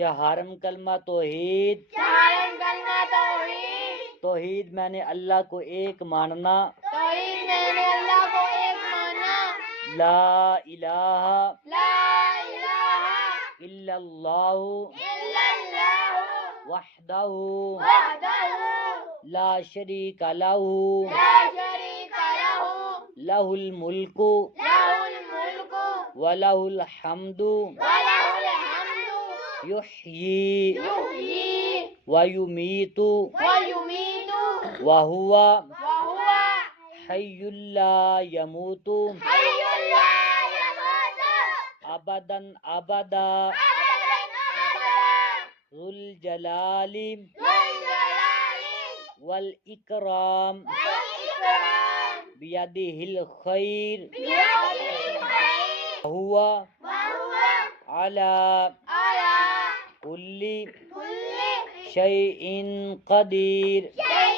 چہارم کلمہ توحید، چہارم کلمہ توحید، توحید میں نے اللہ کو ایک ماننا، توحید میں نے اللہ کو ایک مانا، لا الہ لا الہ الا اللہ الا اللہ وحدہ وحدہ لا شریک لہ لا شریک لہ لہ الملک لہ الملک ولہ الحمد ولہ الحمد یحیی یحیی ویمیت ویمیت وہو وہو حی لا یموت حی لا یموت ابدا ابدا ابدا ابدا ذو الجلال ذو الجلال والاکرام والاکرام بیدہ الخیر بیدہ الخیر وہو وہو علی علی کل کل شیء قدیر شیء